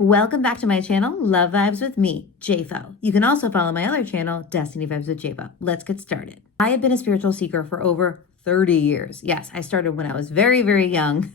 Welcome back to my channel, Love Vibes with me, JFO. You can also follow my other channel, Destiny Vibes with JFO. Let's get started. I have been a spiritual seeker for over 30 years. Yes, I started when I was very, very young.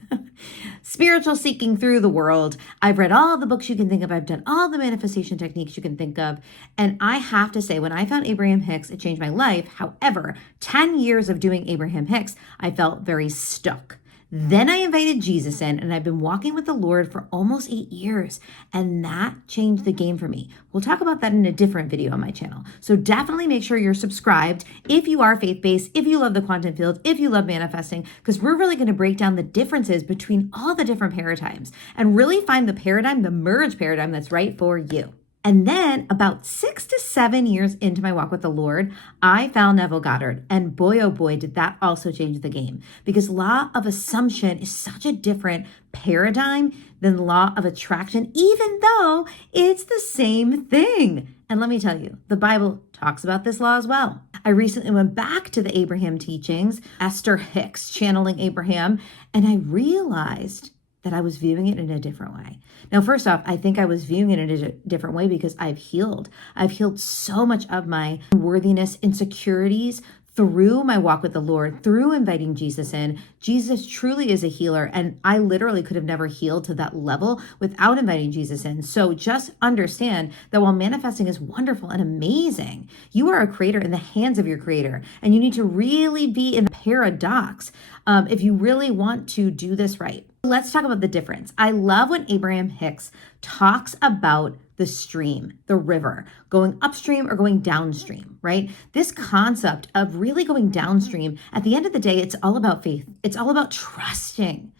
Spiritual seeking through the world. I've read all the books you can think of. I've done all the manifestation techniques you can think of. And I have to say, when I found Abraham Hicks, it changed my life. However, 10 years of doing Abraham Hicks, I felt very stuck. Then I invited Jesus in, and I've been walking with the Lord for almost 8 years, and that changed the game for me. We'll talk about that in a different video on my channel. So definitely make sure you're subscribed if you are faith-based, if you love the quantum field, if you love manifesting, because we're really going to break down the differences between all the different paradigms and really find the paradigm, the merge paradigm that's right for you. And then about 6 to 7 years into my walk with the Lord, I found Neville Goddard. And boy, oh boy, did that also change the game. Because law of assumption is such a different paradigm than law of attraction, even though it's the same thing. And let me tell you, the Bible talks about this law as well. I recently went back to the Abraham teachings, Esther Hicks channeling Abraham, and I realized that I was viewing it in a different way. Now, first off, I think I was viewing it in a different way because I've healed. I've healed so much of my worthiness, insecurities through my walk with the Lord, through inviting Jesus in. Jesus truly is a healer, and I literally could have never healed to that level without inviting Jesus in. So just understand that while manifesting is wonderful and amazing, you are a creator in the hands of your creator, and you need to really be in the paradox if you really want to do this right. Let's talk about the difference. I love when Abraham Hicks talks about the stream, the river, going upstream or going downstream, right? This concept of really going downstream, at the end of the day, it's all about faith. It's all about trusting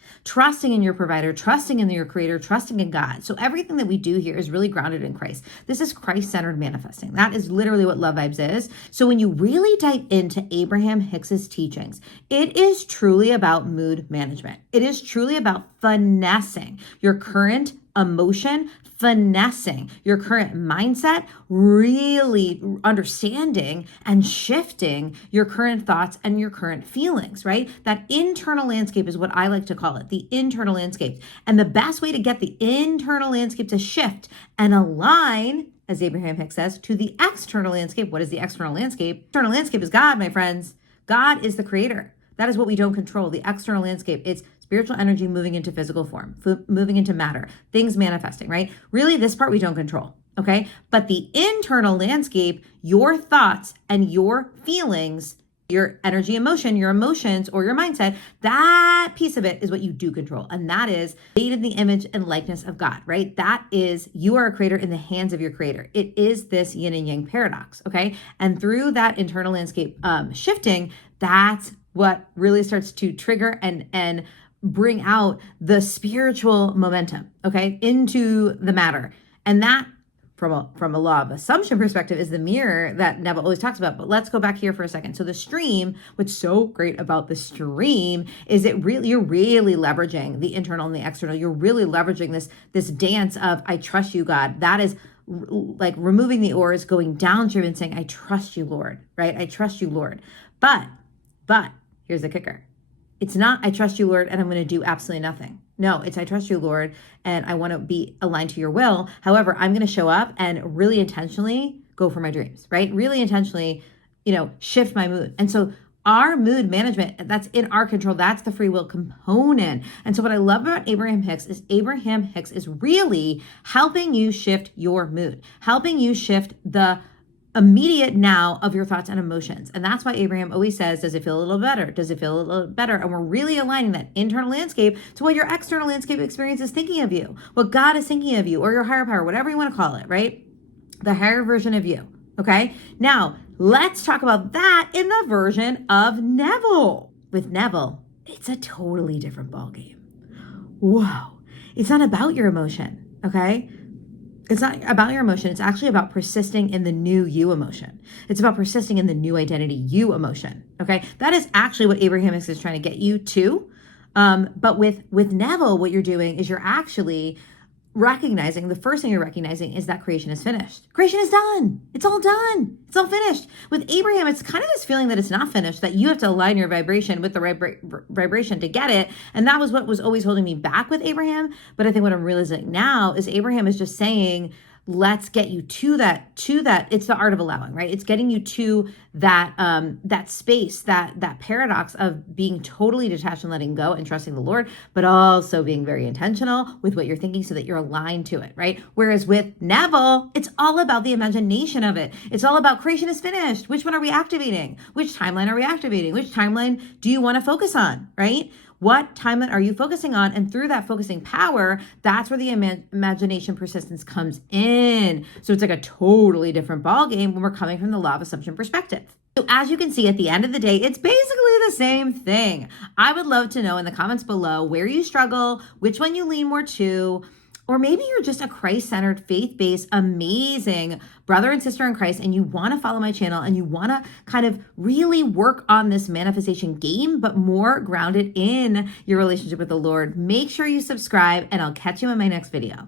in your provider, trusting in your creator, trusting in God. So everything that we do here is really grounded in Christ. This is Christ-centered manifesting. That is literally what Love Vibes is. So when you really dive into Abraham Hicks's teachings, it is truly about mood management. It is truly about finessing your current emotion, finessing your current mindset, really understanding and shifting your current thoughts and your current feelings, right? That internal landscape is what I like to call it, the internal landscape. And the best way to get the internal landscape to shift and align, as Abraham Hicks says, to the external landscape. What is the external landscape? External landscape is God, my friends. God is the creator. That is what we don't control. The external landscape, it's spiritual energy moving into physical form, moving into matter, things manifesting, right? Really, this part we don't control, okay? But the internal landscape, your thoughts and your feelings, your energy, emotion, your emotions, or your mindset, that piece of it is what you do control. And that is made in the image and likeness of God, right? That is, you are a creator in the hands of your creator. It is this yin and yang paradox, okay? And through that internal landscape shifting, that's what really starts to trigger and bring out the spiritual momentum, okay, into the matter. And that, from a law of assumption perspective, is the mirror that Neville always talks about. But let's go back here for a second. So the stream, what's so great about the stream is you're really leveraging the internal and the external. You're really leveraging this dance of, I trust you, God. That is like removing the oars, going downstream and saying, I trust you, Lord, right? I trust you, Lord. But here's the kicker. It's not, I trust you, Lord, and I'm going to do absolutely nothing. No, it's, I trust you, Lord, and I want to be aligned to your will. However, I'm going to show up and really intentionally go for my dreams, right? Really intentionally, shift my mood. And so our mood management, that's in our control. That's the free will component. And so what I love about Abraham Hicks is really helping you shift your mood, helping you shift the immediate now of your thoughts and emotions. And that's why Abraham always says, does it feel a little better? Does it feel a little better? And we're really aligning that internal landscape to what your external landscape experience is thinking of you, what God is thinking of you, or your higher power, whatever you want to call it, right? The higher version of you, okay? Now, let's talk about that in the version of Neville. With Neville, it's a totally different ballgame. Whoa. It's not about your emotion, okay? It's not about your emotion. It's actually about persisting in the new you emotion. It's about persisting in the new identity you emotion. Okay. That is actually what Abraham Hicks is trying to get you to. But with Neville, what you're doing is you're actually recognizing, the first thing you're recognizing is that creation is finished. Creation is done. It's all done. It's all finished. With Abraham, it's kind of this feeling that it's not finished, that you have to align your vibration with the right vibration to get it. And that was what was always holding me back with Abraham. But I think what I'm realizing now is Abraham is just saying, let's get you to that. It's the art of allowing, right? It's getting you to that space, that paradox of being totally detached and letting go and trusting the Lord, but also being very intentional with what you're thinking so that you're aligned to it, right? Whereas with Neville, it's all about the imagination of it. It's all about creation is finished. Which one are we activating? Which timeline are we activating? Which timeline do you want to focus on, right? What timeline are you focusing on? And through that focusing power, that's where the imagination persistence comes in. So it's like a totally different ballgame when we're coming from the law of assumption perspective. So as you can see, at the end of the day, it's basically the same thing. I would love to know in the comments below where you struggle, which one you lean more to, or maybe you're just a Christ-centered, faith-based, amazing brother and sister in Christ, and you want to follow my channel and you want to kind of really work on this manifestation game, but more grounded in your relationship with the Lord. Make sure you subscribe, and I'll catch you in my next video.